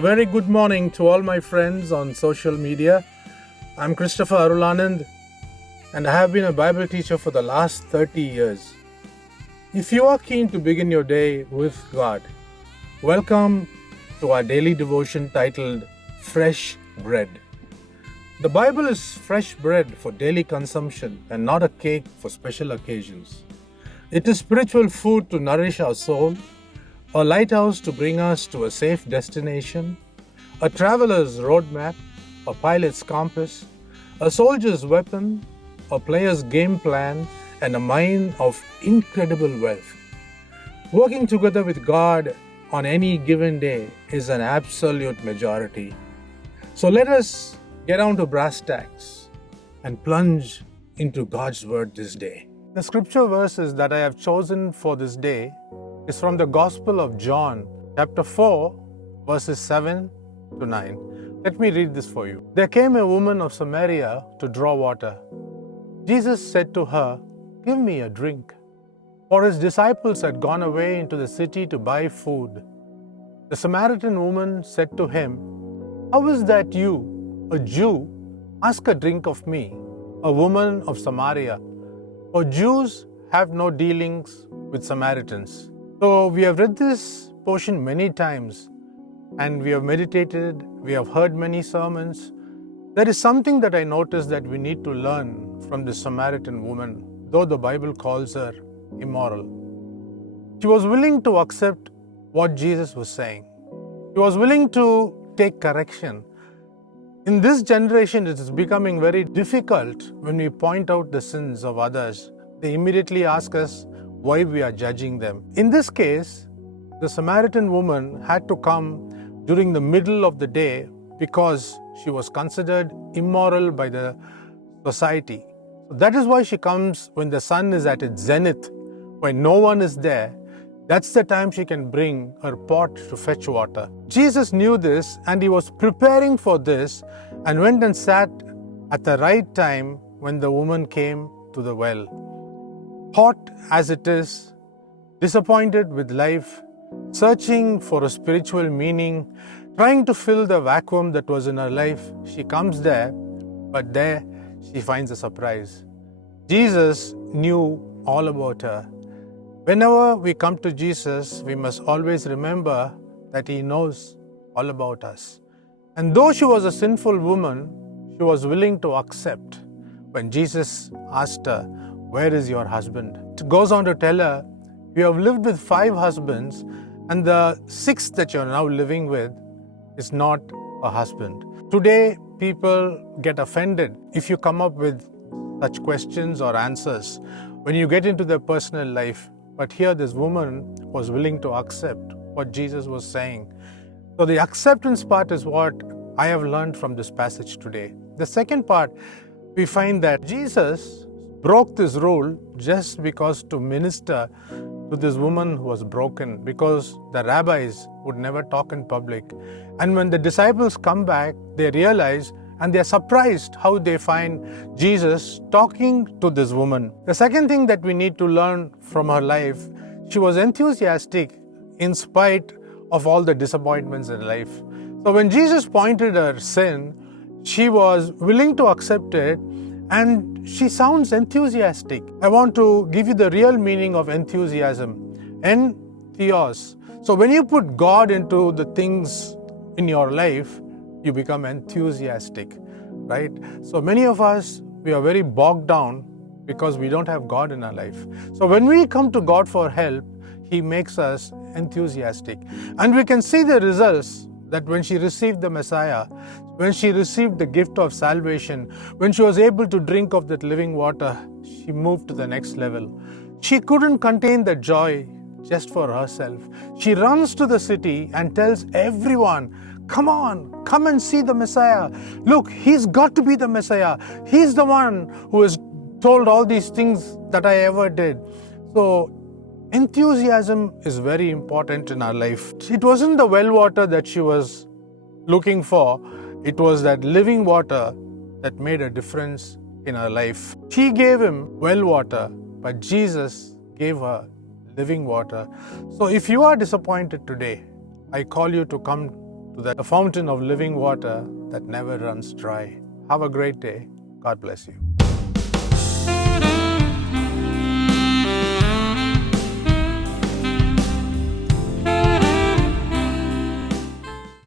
A very good morning to all my friends on social media. I'm Christopher Arul, and I have been a Bible teacher for the last 30 years. If you are keen to begin your day with God, welcome to our daily devotion titled Fresh Bread. The Bible is fresh bread for daily consumption and not a cake for special occasions. It is spiritual food to nourish our soul, a lighthouse to bring us to a safe destination, a traveler's roadmap, a pilot's compass, a soldier's weapon, a player's game plan, and a mine of incredible wealth. Working together with God on any given day is an absolute majority. So let us get down to brass tacks and plunge into God's Word this day. The scripture verses that I have chosen for this day is from the Gospel of John, chapter 4, verses 7 to 9. Let me read this for you. There came a woman of Samaria to draw water. Jesus said to her, "Give me a drink." For his disciples had gone away into the city to buy food. The Samaritan woman said to him, "How is that you, a Jew, ask a drink of me, a woman of Samaria? For Jews have no dealings with Samaritans." So we have read this portion many times and we have meditated, we have heard many sermons. There is something that I noticed that we need to learn from this Samaritan woman, though the Bible calls her immoral. She was willing to accept what Jesus was saying. She was willing to take correction. In this generation, it is becoming very difficult when we point out the sins of others. They immediately ask us why we are judging them. In this case, the Samaritan woman had to come during the middle of the day because she was considered immoral by the society. That is why she comes when the sun is at its zenith, when no one is there. That's the time she can bring her pot to fetch water. Jesus knew this and he was preparing for this and went and sat at the right time when the woman came to the well. Hot as it is, disappointed with life, searching for a spiritual meaning, trying to fill the vacuum that was in her life, she comes there, but there she finds a surprise. Jesus knew all about her. Whenever we come to Jesus, we must always remember that He knows all about us. And though she was a sinful woman, she was willing to accept when Jesus asked her, "Where is your husband?" It goes on to tell her, "You have lived with 5 husbands, and the 6th that you're now living with is not a husband." Today, people get offended if you come up with such questions or answers when you get into their personal life. But here this woman was willing to accept what Jesus was saying. So the acceptance part is what I have learned from this passage today. The second part, we find that Jesus broke this rule just because to minister to this woman who was broken, because the rabbis would never talk in public. And when the disciples come back, they realize and they are surprised how they find Jesus talking to this woman. The second thing that we need to learn from her life, she was enthusiastic in spite of all the disappointments in life. So when Jesus pointed her sin, she was willing to accept it and she sounds enthusiastic. I want to give you the real meaning of enthusiasm. Entheos. So when you put God into the things in your life, you become enthusiastic, right? So many of us, we are very bogged down because we don't have God in our life. So when we come to God for help, He makes us enthusiastic. And we can see the results that when she received the Messiah, when she received the gift of salvation, when she was able to drink of that living water, she moved to the next level. She couldn't contain the joy just for herself. She runs to the city and tells everyone, "Come on, come and see the Messiah. Look, He's got to be the Messiah. He's the one who has told all these things that I ever did." So enthusiasm is very important in our life. It wasn't the well water that she was looking for. It was that living water that made a difference in her life. She gave him well water, but Jesus gave her living water. So if you are disappointed today, I call you to come to to the fountain of living water that never runs dry. Have a great day. God bless you.